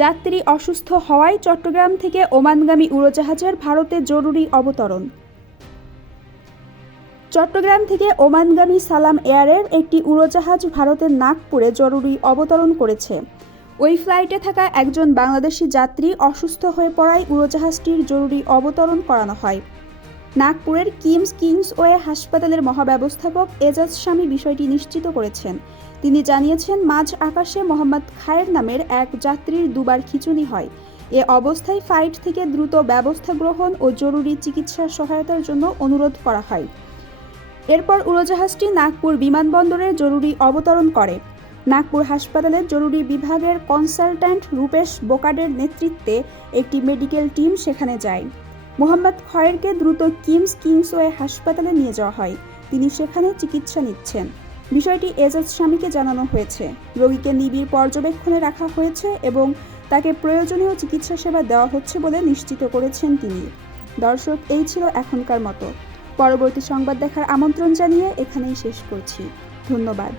যাত্রী অসুস্থ হওয়ায় চট্টগ্রাম থেকে ওমানগামী উড়োজাহাজের ভারতে জরুরি অবতরণ। চট্টগ্রাম থেকে ওমানগামী সালাম এয়ারের একটি উড়োজাহাজ ভারতের নাগপুরে জরুরি অবতরণ করেছে। ওই ফ্লাইটে থাকা একজন বাংলাদেশি যাত্রী অসুস্থ হয়ে পড়ায় উড়োজাহাজটির জরুরি অবতরণ করানো হয়। নাগপুরের কিংসওয়ে হাসপাতালের মহাব্যবস্থাপক এজাজ শামী বিষয়টি নিশ্চিত করেছেন। তিনি জানিয়েছেন, মাঝ আকাশে মোহাম্মদ খায়ের নামের এক যাত্রীর দুবার খিঁচুনি হয়। এ অবস্থায় ফ্লাইট থেকে দ্রুত ব্যবস্থা গ্রহণ ও জরুরি চিকিৎসা সহায়তার জন্য অনুরোধ করা হয়। এরপর উড়োজাহাজটি নাগপুর বিমানবন্দরে জরুরি অবতরণ করে। নাগপুর হাসপাতালের জরুরি বিভাগের কনসালট্যান্ট রূপেশ বোকাডের নেতৃত্বে একটি মেডিকেল টিম সেখানে যায়। মোহাম্মদ খয়েরকে দ্রুত কিংসওয়ে হাসপাতালে নিয়ে যাওয়া হয়। তিনি সেখানে চিকিৎসা নিচ্ছেন। বিষয়টি এজাজ শামীকে জানানো হয়েছে। রোগীকে নিবিড় পর্যবেক্ষণে রাখা হয়েছে এবং তাকে প্রয়োজনীয় চিকিৎসা সেবা দেওয়া হচ্ছে বলে নিশ্চিত করেছেন তিনি। দর্শক, এই ছিল এখনকার মতো। পরবর্তী সংবাদ দেখার আমন্ত্রণ জানিয়ে এখানেই শেষ করছি। ধন্যবাদ।